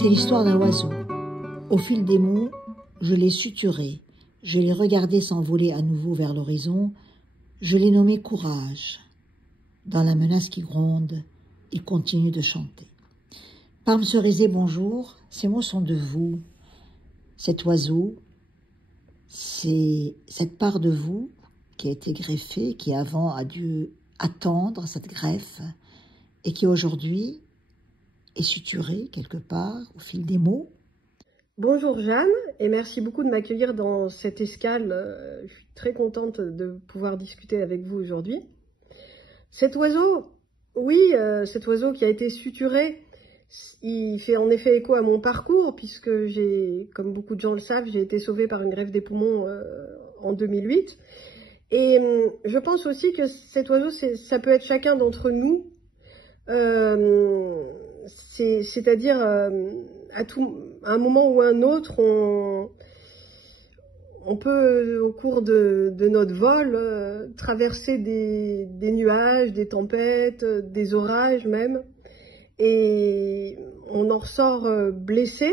C'est l'histoire d'un oiseau. Au fil des mots, je l'ai suturé, je l'ai regardé s'envoler à nouveau vers l'horizon, je l'ai nommé Courage. Dans la menace qui gronde, il continue de chanter. Parme Cerisay, bonjour, ces mots sont de vous. Cet oiseau, c'est cette part de vous qui a été greffée, qui avant a dû attendre cette greffe et qui aujourd'hui est suturée quelque part au fil des mots. Bonjour Jeanne, et merci beaucoup de m'accueillir dans cette escale. Je suis très contente de pouvoir discuter avec vous aujourd'hui. Cet oiseau, cet oiseau qui a été suturé, il fait en effet écho à mon parcours, puisque comme beaucoup de gens le savent, j'ai été sauvée par une greffe des poumons en 2008. Et je pense aussi que cet oiseau, ça peut être chacun d'entre nous, c'est-à-dire à un moment ou à un autre, on peut, au cours de notre vol, traverser des nuages, des tempêtes, des orages même, et on en ressort blessé,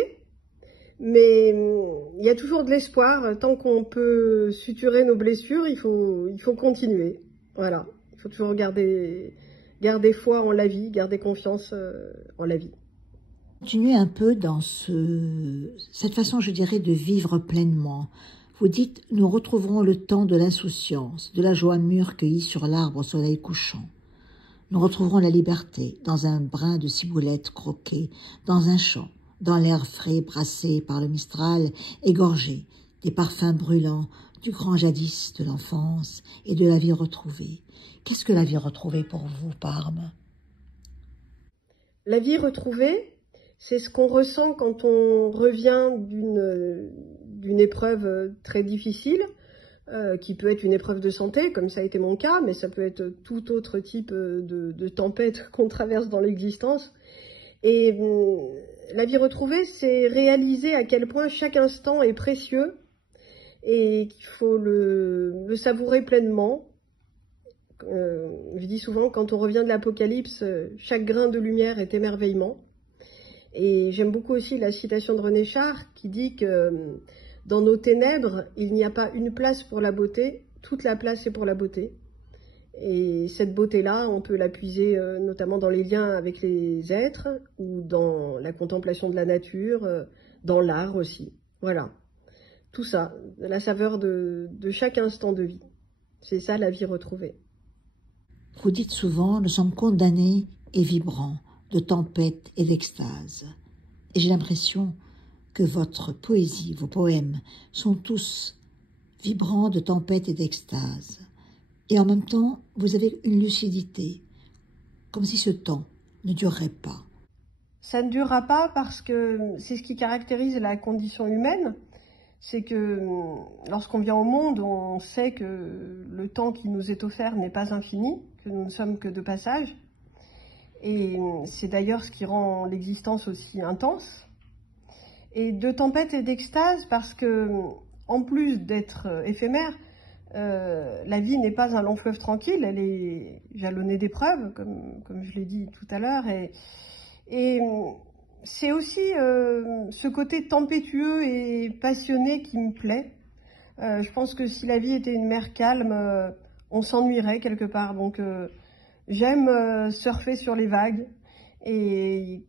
mais il y a toujours de l'espoir. Tant qu'on peut suturer nos blessures, il faut continuer. Voilà, il faut toujours garder foi en la vie, garder confiance en la vie. Continuez un peu dans cette façon, je dirais, de vivre pleinement. Vous dites, nous retrouverons le temps de l'insouciance, de la joie mûre cueillie sur l'arbre au soleil couchant. Nous retrouverons la liberté dans un brin de ciboulette croquée, dans un champ, dans l'air frais brassé par le mistral, égorgé des parfums brûlants du grand jadis de l'enfance et de la vie retrouvée. Qu'est-ce que la vie retrouvée pour vous, Parme? La vie retrouvée, c'est ce qu'on ressent quand on revient d'une épreuve très difficile, qui peut être une épreuve de santé, comme ça a été mon cas, mais ça peut être tout autre type de tempête qu'on traverse dans l'existence. Et la vie retrouvée, c'est réaliser à quel point chaque instant est précieux et qu'il faut le savourer pleinement. Je dis souvent, quand on revient de l'Apocalypse, chaque grain de lumière est émerveillement. Et j'aime beaucoup aussi la citation de René Char qui dit que dans nos ténèbres, il n'y a pas une place pour la beauté, toute la place est pour la beauté. Et cette beauté-là, on peut la puiser notamment dans les liens avec les êtres ou dans la contemplation de la nature, dans l'art aussi. Voilà, tout ça, la saveur de chaque instant de vie. C'est ça la vie retrouvée. Vous dites souvent, nous sommes condamnés et vibrants de tempête et d'extase. Et j'ai l'impression que votre poésie, vos poèmes, sont tous vibrants de tempête et d'extase. Et en même temps, vous avez une lucidité, comme si ce temps ne durerait pas. Ça ne durera pas parce que c'est ce qui caractérise la condition humaine. C'est que lorsqu'on vient au monde, on sait que le temps qui nous est offert n'est pas infini, que nous ne sommes que de passage. Et c'est d'ailleurs ce qui rend l'existence aussi intense. Et de tempête et d'extase parce que, en plus d'être éphémère, la vie n'est pas un long fleuve tranquille, elle est jalonnée d'épreuves, comme je l'ai dit tout à l'heure. Et c'est aussi ce côté tempétueux et passionné qui me plaît. Je pense que si la vie était une mer calme, on s'ennuierait quelque part. Donc j'aime surfer sur les vagues. Et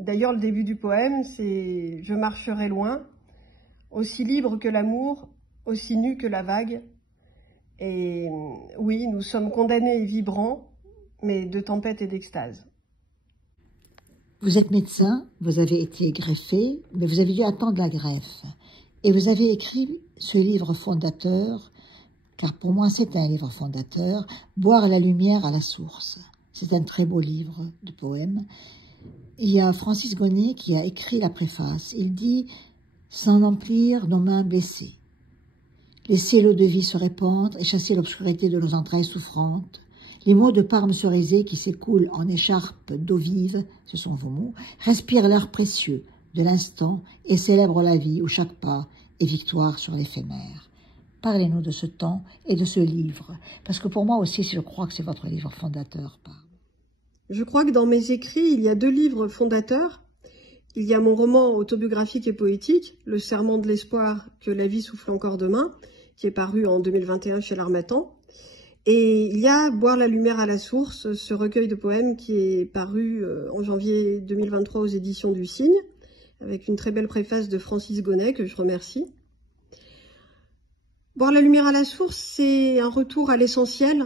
d'ailleurs, le début du poème, c'est « Je marcherai loin, aussi libre que l'amour, aussi nu que la vague ». Et oui, nous sommes condamnés et vibrants, mais de tempête et d'extase. Vous êtes médecin, vous avez été greffé, mais vous avez dû attendre la greffe. Et vous avez écrit ce livre fondateur, car pour moi c'est un livre fondateur, « Boire la lumière à la source ». C'est un très beau livre de poèmes. Il y a Francis Gonnet qui a écrit la préface. Il dit « Sans emplir nos mains blessées, laisser l'eau de vie se répandre et chasser l'obscurité de nos entrailles souffrantes. Les mots de Parme Cerisay qui s'écoulent en écharpe d'eau vive, ce sont vos mots, respirent l'air précieux de l'instant et célèbrent la vie où chaque pas est victoire sur l'éphémère. » Parlez-nous de ce temps et de ce livre, parce que pour moi aussi, je crois que c'est votre livre fondateur, Parme. Je crois que dans mes écrits, il y a 2 livres fondateurs. il y a mon roman autobiographique et poétique, Le serment de l'espoir que la vie souffle encore demain, qui est paru en 2021 chez l'Harmattan. Et il y a Boire la lumière à la source, ce recueil de poèmes qui est paru en janvier 2023 aux éditions du Cygne, avec une très belle préface de Francis Gonnet, que je remercie. Boire la lumière à la source, c'est un retour à l'essentiel.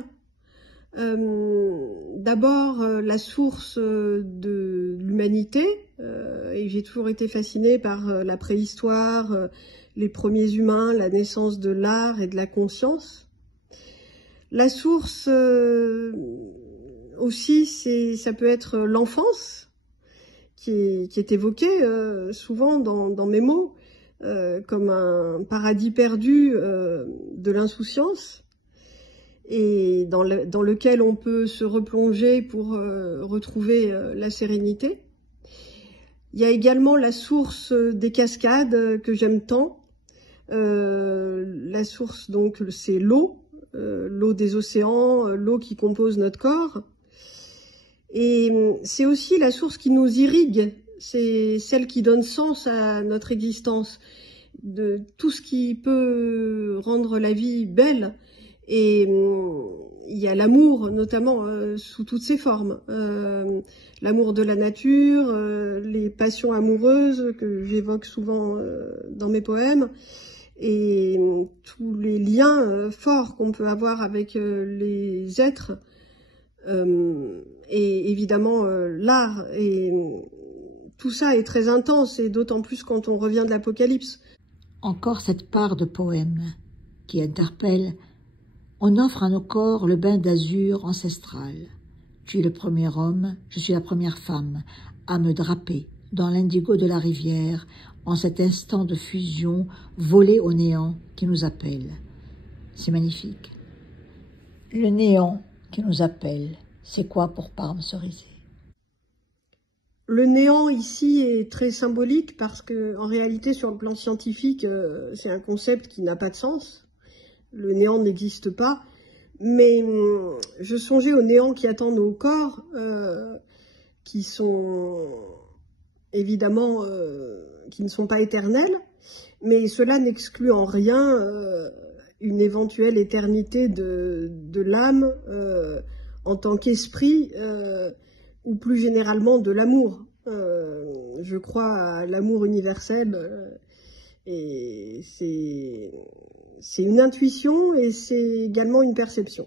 D'abord, la source de l'humanité, et j'ai toujours été fascinée par la préhistoire, les premiers humains, la naissance de l'art et de la conscience. La source aussi, ça peut être l'enfance, qui est évoquée souvent dans mes mots, comme un paradis perdu de l'insouciance, et dans lequel on peut se replonger pour retrouver la sérénité. Il y a également la source des cascades que j'aime tant. La source, donc, c'est l'eau, l'eau des océans, l'eau qui compose notre corps. Et c'est aussi la source qui nous irrigue, c'est celle qui donne sens à notre existence, de tout ce qui peut rendre la vie belle. Et il y a l'amour, notamment, sous toutes ses formes. L'amour de la nature, les passions amoureuses que j'évoque souvent dans mes poèmes, et tous les liens forts qu'on peut avoir avec les êtres, et évidemment l'art. Et tout ça est très intense, et d'autant plus quand on revient de l'Apocalypse. Encore cette part de poème qui interpelle. On offre à nos corps le bain d'azur ancestral. Tu es le premier homme, je suis la première femme, à me draper dans l'indigo de la rivière, en cet instant de fusion volé au néant qui nous appelle. C'est magnifique. Le néant qui nous appelle, c'est quoi pour Parme Cerisay? Le néant ici est très symbolique parce que, en réalité, sur le plan scientifique, c'est un concept qui n'a pas de sens. Le néant n'existe pas, mais je songeais au néant qui attend nos corps, qui sont évidemment, qui ne sont pas éternels, mais cela n'exclut en rien une éventuelle éternité de l'âme en tant qu'esprit, ou plus généralement de l'amour. Je crois à l'amour universel, et c'est une intuition et c'est également une perception.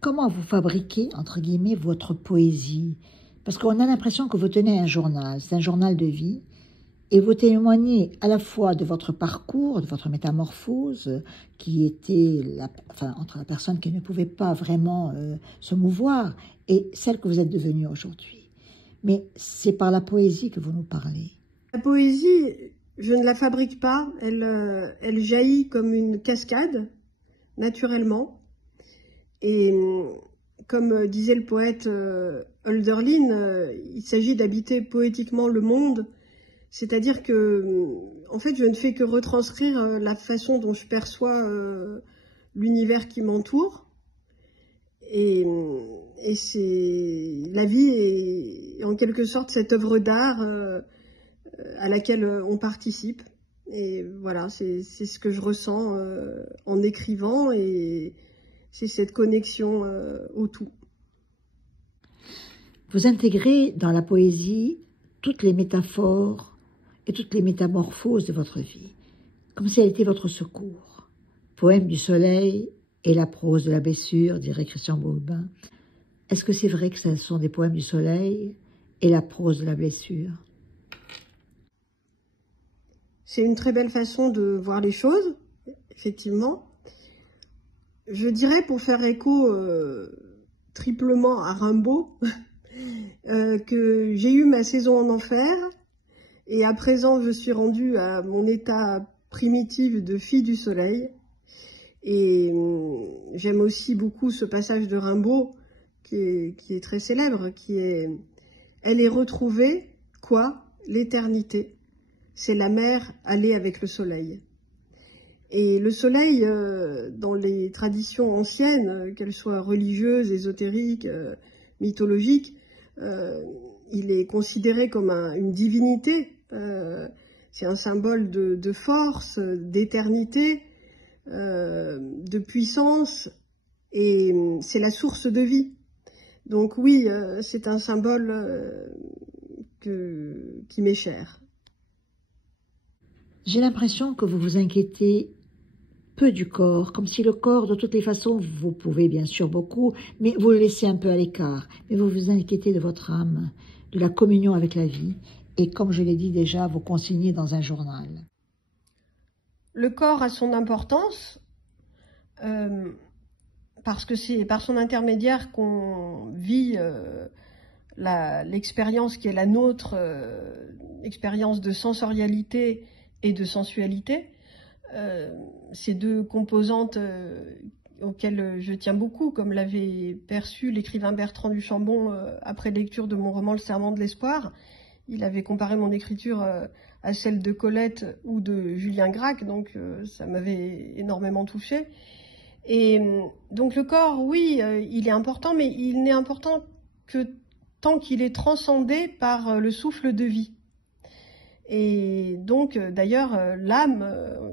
Comment vous fabriquez, entre guillemets, votre poésie? Parce qu'on a l'impression que vous tenez un journal, c'est un journal de vie, et vous témoignez à la fois de votre parcours, de votre métamorphose, qui était entre la personne qui ne pouvait pas vraiment se mouvoir, et celle que vous êtes devenue aujourd'hui. Mais c'est par la poésie que vous nous parlez. La poésie, je ne la fabrique pas, elle jaillit comme une cascade, naturellement. Et comme disait le poète Hölderlin, il s'agit d'habiter poétiquement le monde, c'est-à-dire que, en fait, je ne fais que retranscrire la façon dont je perçois l'univers qui m'entoure. Et la vie est en quelque sorte cette œuvre d'art à laquelle on participe. Et voilà, c'est ce que je ressens en écrivant, et c'est cette connexion au tout. Vous intégrez dans la poésie toutes les métaphores et toutes les métamorphoses de votre vie, comme si elle était votre secours. Poème du soleil et la prose de la blessure, dirait Christian Bobin. Est-ce que c'est vrai que ce sont des poèmes du soleil et la prose de la blessure? C'est une très belle façon de voir les choses, effectivement. Je dirais, pour faire écho triplement à Rimbaud, que j'ai eu ma saison en enfer, et à présent je suis rendue à mon état primitif de fille du soleil. Et j'aime aussi beaucoup ce passage de Rimbaud qui est très célèbre, qui est « Elle est retrouvée, quoi, l'éternité, c'est la mer allée avec le soleil ». Et le soleil, dans les traditions anciennes, qu'elles soient religieuses, ésotériques, mythologiques, Il est considéré comme une divinité. C'est un symbole de force, d'éternité, de puissance, et c'est la source de vie. Donc oui, c'est un symbole qui m'est cher. J'ai l'impression que vous vous inquiétez peu du corps, comme si le corps, de toutes les façons, vous pouvez bien sûr beaucoup, mais vous le laissez un peu à l'écart. Mais vous vous inquiétez de votre âme, de la communion avec la vie, et comme je l'ai dit déjà, vous consignez dans un journal. Le corps a son importance, parce que c'est par son intermédiaire qu'on vit l'expérience qui est la nôtre, expérience de sensorialité et de sensualité. Ces deux composantes auxquelles je tiens beaucoup, comme l'avait perçu l'écrivain Bertrand du Chambon après lecture de mon roman Le Serment de l'espoir. Il avait comparé mon écriture à celle de Colette ou de Julien Gracq, donc ça m'avait énormément touchée. Et donc le corps, oui, il est important, mais il n'est important que tant qu'il est transcendé par le souffle de vie. Et donc, d'ailleurs, l'âme,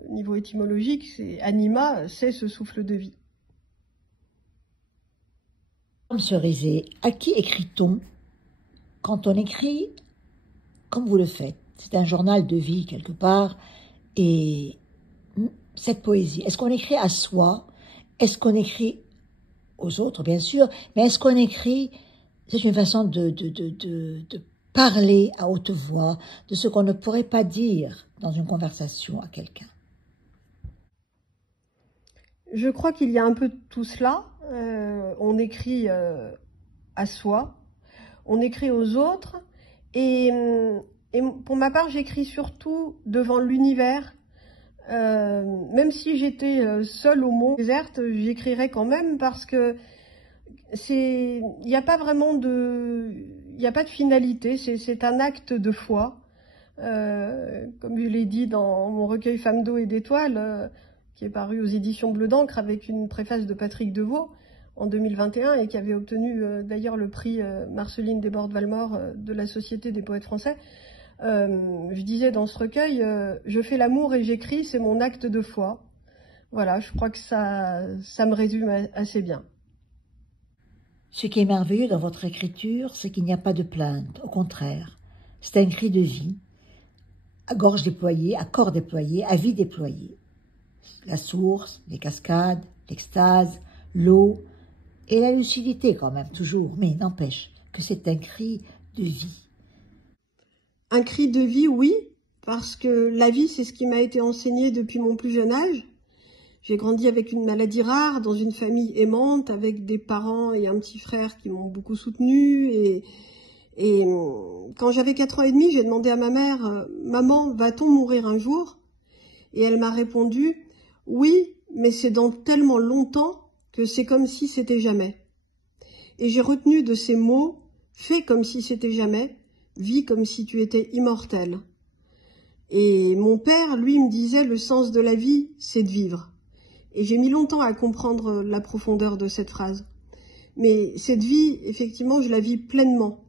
au niveau étymologique, c'est anima, c'est ce souffle de vie. Madame Cerisay, à qui écrit-on quand on écrit comme vous le faites? C'est un journal de vie quelque part, et cette poésie, est-ce qu'on écrit à soi? Est-ce qu'on écrit aux autres, bien sûr, mais est-ce qu'on écrit, c'est une façon de parler à haute voix de ce qu'on ne pourrait pas dire dans une conversation à quelqu'un? Je crois qu'il y a un peu de tout cela. On écrit à soi, on écrit aux autres, et pour ma part, j'écris surtout devant l'univers. Même si j'étais seule au monde déserte, j'écrirais quand même, parce que il n'y a pas vraiment il n'y a pas de finalité, c'est un acte de foi. Comme je l'ai dit dans mon recueil Femmes d'eau et d'étoiles, qui est paru aux éditions Bleu d'encre avec une préface de Patrick Deveau en 2021 et qui avait obtenu d'ailleurs le prix Marceline Desbordes-Valmore de la Société des poètes français. Je disais dans ce recueil, je fais l'amour et j'écris, c'est mon acte de foi. Voilà, je crois que ça me résume assez bien. Ce qui est merveilleux dans votre écriture, c'est qu'il n'y a pas de plainte, au contraire. C'est un cri de vie, à gorge déployée, à corps déployé, à vie déployée. La source, les cascades, l'extase, l'eau, et la lucidité quand même, toujours, mais n'empêche que c'est un cri de vie. Un cri de vie, oui, parce que la vie, c'est ce qui m'a été enseigné depuis mon plus jeune âge. J'ai grandi avec une maladie rare, dans une famille aimante, avec des parents et un petit frère qui m'ont beaucoup soutenue. Et quand j'avais 4 ans et demi, j'ai demandé à ma mère, « Maman, va-t-on mourir un jour ?» Et elle m'a répondu, « Oui, mais c'est dans tellement longtemps que c'est comme si c'était jamais. » Et j'ai retenu de ces mots, « Fais comme si c'était jamais, vis comme si tu étais immortel. » Et mon père, lui, me disait, le sens de la vie, c'est de vivre. Et j'ai mis longtemps à comprendre la profondeur de cette phrase. Mais cette vie, effectivement, je la vis pleinement.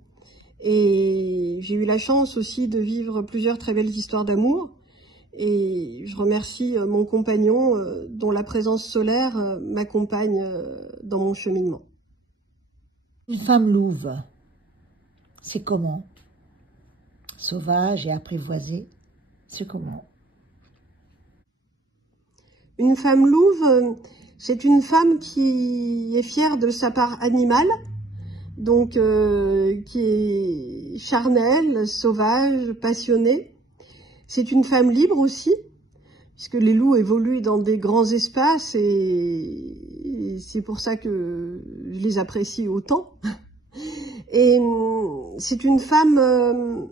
Et j'ai eu la chance aussi de vivre plusieurs très belles histoires d'amour. Et je remercie mon compagnon, dont la présence solaire m'accompagne dans mon cheminement. Une femme louve, c'est comment? Sauvage et apprivoisée, c'est comment? Une femme louve, c'est une femme qui est fière de sa part animale, donc qui est charnelle, sauvage, passionnée. C'est une femme libre aussi, puisque les loups évoluent dans des grands espaces et c'est pour ça que je les apprécie autant. Et c'est une femme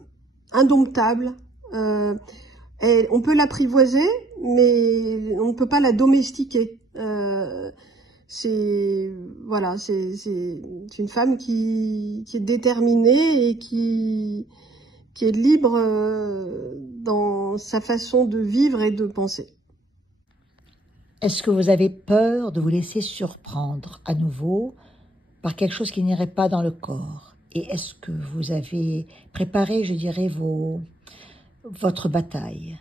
indomptable. On peut l'apprivoiser, mais on ne peut pas la domestiquer. C'est une femme qui est déterminée et qui est libre dans sa façon de vivre et de penser. Est-ce que vous avez peur de vous laisser surprendre à nouveau par quelque chose qui n'irait pas dans le corps? Et est-ce que vous avez préparé, je dirais, votre bataille?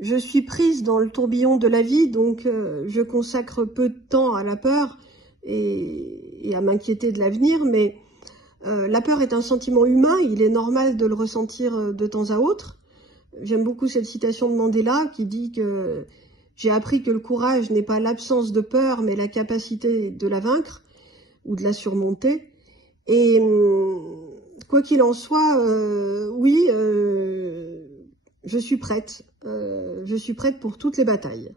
Je suis prise dans le tourbillon de la vie, donc je consacre peu de temps à la peur et à m'inquiéter de l'avenir, mais la peur est un sentiment humain, il est normal de le ressentir de temps à autre. J'aime beaucoup cette citation de Mandela qui dit que j'ai appris que le courage n'est pas l'absence de peur, mais la capacité de la vaincre ou de la surmonter. Et quoi qu'il en soit, oui, je suis prête. Je suis prête pour toutes les batailles.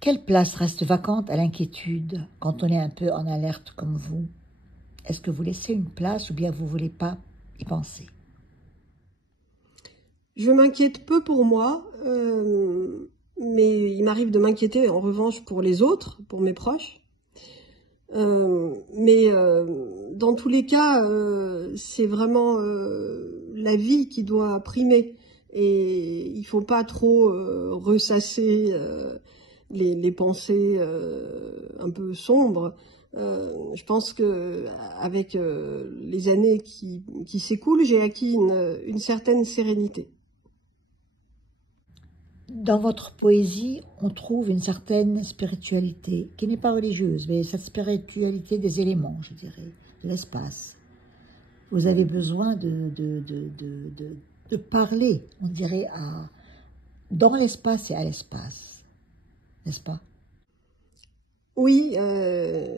Quelle place reste vacante à l'inquiétude quand on est un peu en alerte comme vous? Est-ce que vous laissez une place ou bien vous ne voulez pas y penser? Je m'inquiète peu pour moi, mais il m'arrive de m'inquiéter en revanche pour les autres, pour mes proches. Mais dans tous les cas, c'est vraiment la vie qui doit primer. Et il faut pas trop ressasser les pensées un peu sombres. Je pense que avec les années qui s'écoulent, j'ai acquis une certaine sérénité. Dans votre poésie, on trouve une certaine spiritualité, qui n'est pas religieuse, mais cette spiritualité des éléments, je dirais, de l'espace. Vous avez besoin de parler, on dirait, dans l'espace et à l'espace, n'est-ce pas? Oui,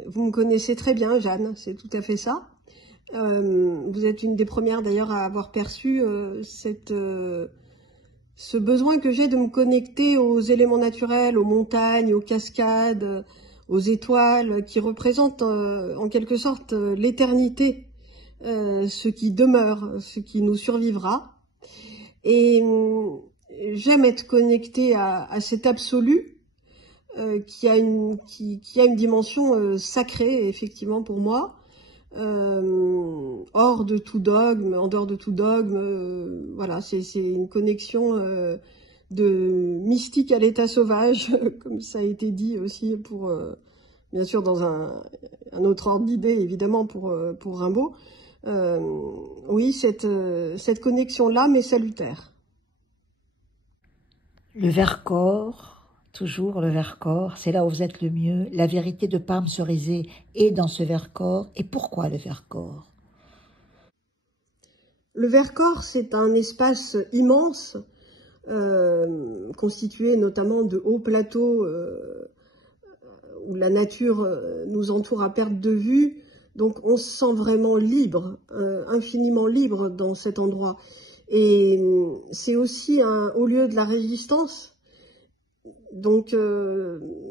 vous me connaissez très bien, Jeanne, c'est tout à fait ça. Vous êtes une des premières d'ailleurs à avoir perçu ce besoin que j'ai de me connecter aux éléments naturels, aux montagnes, aux cascades, aux étoiles, qui représentent en quelque sorte l'éternité, ce qui demeure, ce qui nous survivra. Et j'aime être connectée à cet absolu qui a une dimension sacrée, effectivement, pour moi. Hors de tout dogme, en dehors de tout dogme, voilà, c'est une connexion de mystique à l'état sauvage, comme ça a été dit aussi pour, bien sûr dans un autre ordre d'idée, évidemment pour Rimbaud. Oui, cette connexion-là m'est salutaire. Le Vercors, toujours le Vercors, c'est là où vous êtes le mieux. La vérité de Parme Cerisay est dans ce Vercors. Et pourquoi le Vercors? Le Vercors, c'est un espace immense, constitué notamment de hauts plateaux où la nature nous entoure à perte de vue. Donc on se sent vraiment libre, infiniment libre dans cet endroit. Et c'est aussi un haut lieu de la résistance. Donc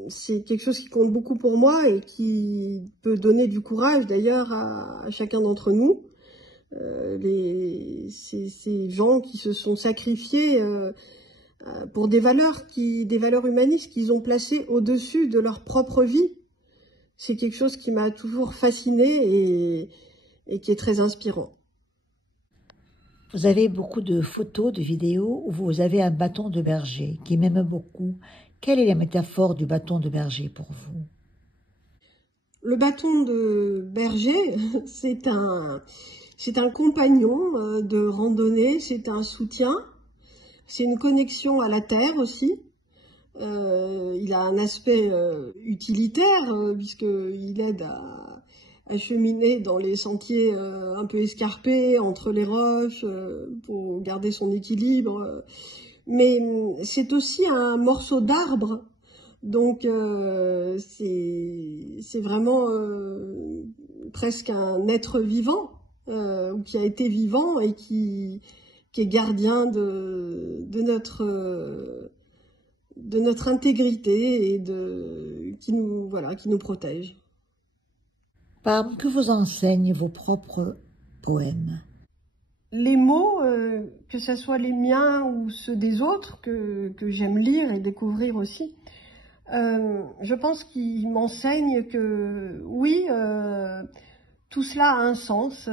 c'est quelque chose qui compte beaucoup pour moi et qui peut donner du courage d'ailleurs à chacun d'entre nous. Ces gens qui se sont sacrifiés pour des valeurs humanistes qu'ils ont placées au-dessus de leur propre vie. C'est quelque chose qui m'a toujours fascinée et qui est très inspirant. Vous avez beaucoup de photos, de vidéos où vous avez un bâton de berger qui m'aime beaucoup. Quelle est la métaphore du bâton de berger pour vous? Le bâton de berger, c'est un compagnon de randonnée, c'est un soutien, c'est une connexion à la terre aussi. Il a un aspect utilitaire puisqu'il aide à cheminer dans les sentiers un peu escarpés entre les roches pour garder son équilibre. Mais c'est aussi un morceau d'arbre, donc c'est vraiment presque un être vivant ou qui a été vivant et qui est gardien de notre intégrité et qui nous protège. Parme, que vous enseignent vos propres poèmes? Les mots, que ce soit les miens ou ceux des autres, que j'aime lire et découvrir aussi, je pense qu'ils m'enseignent que oui, tout cela a un sens.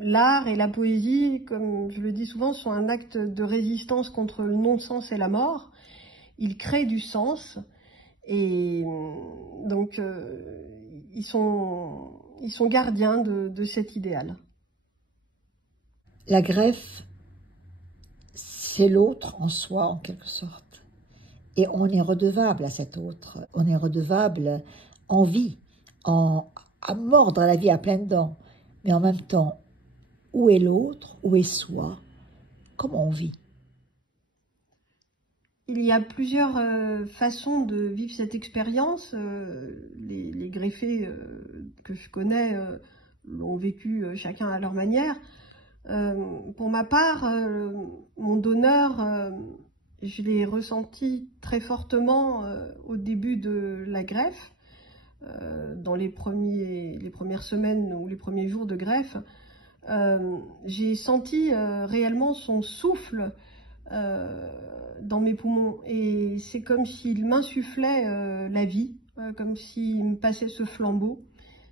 L'art et la poésie, comme je le dis souvent, sont un acte de résistance contre le non-sens et la mort. Ils créent du sens et donc ils sont gardiens de cet idéal. La greffe, c'est l'autre en soi, en quelque sorte. Et on est redevable à cet autre. On est redevable en vie, à mordre la vie à pleines dents. Mais en même temps, où est l'autre? Où est soi? Comment on vit? Il y a plusieurs façons de vivre cette expérience. Les greffés que je connais l'ont vécu chacun à leur manière. Pour ma part, mon donneur, je l'ai ressenti très fortement au début de la greffe, dans les premières semaines ou les premiers jours de greffe. J'ai senti réellement son souffle dans mes poumons, et c'est comme s'il m'insufflait la vie, comme s'il me passait ce flambeau.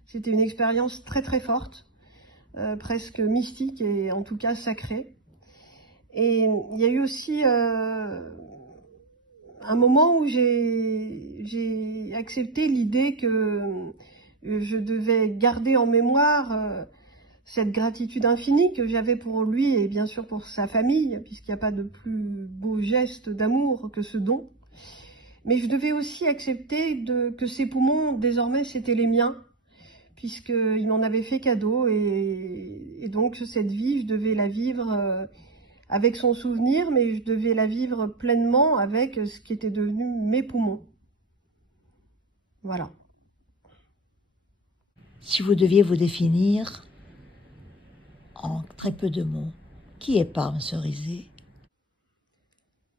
C'était une expérience très très forte, presque mystique et en tout cas sacrée. Et il y a eu aussi un moment où j'ai accepté l'idée que je devais garder en mémoire cette gratitude infinie que j'avais pour lui et bien sûr pour sa famille, puisqu'il n'y a pas de plus beau geste d'amour que ce don. Mais je devais aussi accepter que ces poumons, désormais, c'étaient les miens, puisqu'il m'en avait fait cadeau, et donc cette vie, je devais la vivre avec son souvenir, mais je devais la vivre pleinement avec ce qui était devenu mes poumons. Voilà. Si vous deviez vous définir en très peu de mots, qui est Parme Cerizet?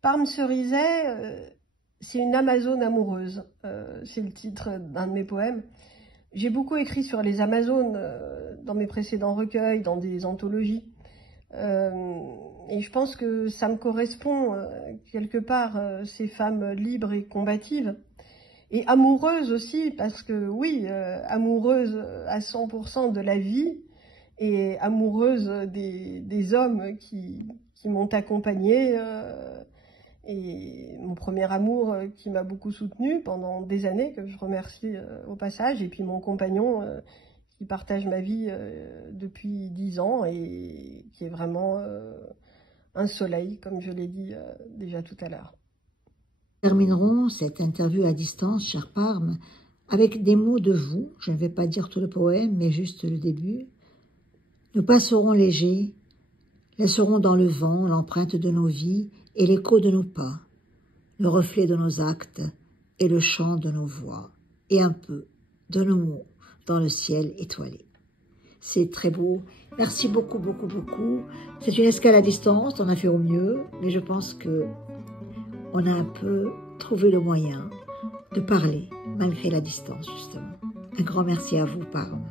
Parme Cerizet, c'est une Amazone amoureuse. C'est le titre d'un de mes poèmes. J'ai beaucoup écrit sur les Amazones dans mes précédents recueils, dans des anthologies. Et je pense que ça me correspond quelque part, ces femmes libres et combatives. Et amoureuses aussi, parce que oui, amoureuses à 100% de la vie, et amoureuse des hommes qui m'ont accompagnée, et mon premier amour qui m'a beaucoup soutenue pendant des années, que je remercie au passage, et puis mon compagnon qui partage ma vie depuis 10 ans et qui est vraiment un soleil, comme je l'ai dit déjà tout à l'heure. Terminerons cette interview à distance, cher Parme, avec des mots de vous. Je ne vais pas dire tout le poème, mais juste le début. Nous passerons légers, laisserons dans le vent l'empreinte de nos vies et l'écho de nos pas, le reflet de nos actes et le chant de nos voix, et un peu de nos mots dans le ciel étoilé. C'est très beau. Merci beaucoup, beaucoup, beaucoup. C'est une escale à distance, on a fait au mieux, mais je pense que on a un peu trouvé le moyen de parler, malgré la distance, justement. Un grand merci à vous, Parme.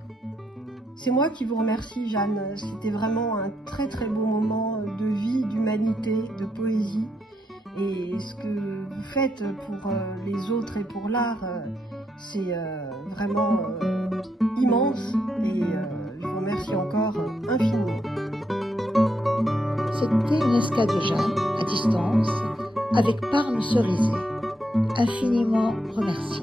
C'est moi qui vous remercie, Jeanne. C'était vraiment un très très beau moment de vie, d'humanité, de poésie. Et ce que vous faites pour les autres et pour l'art, c'est vraiment immense. Et je vous remercie encore infiniment. C'était une escale de Jeanne, à distance, avec Parme Cerizet. Infiniment remercié.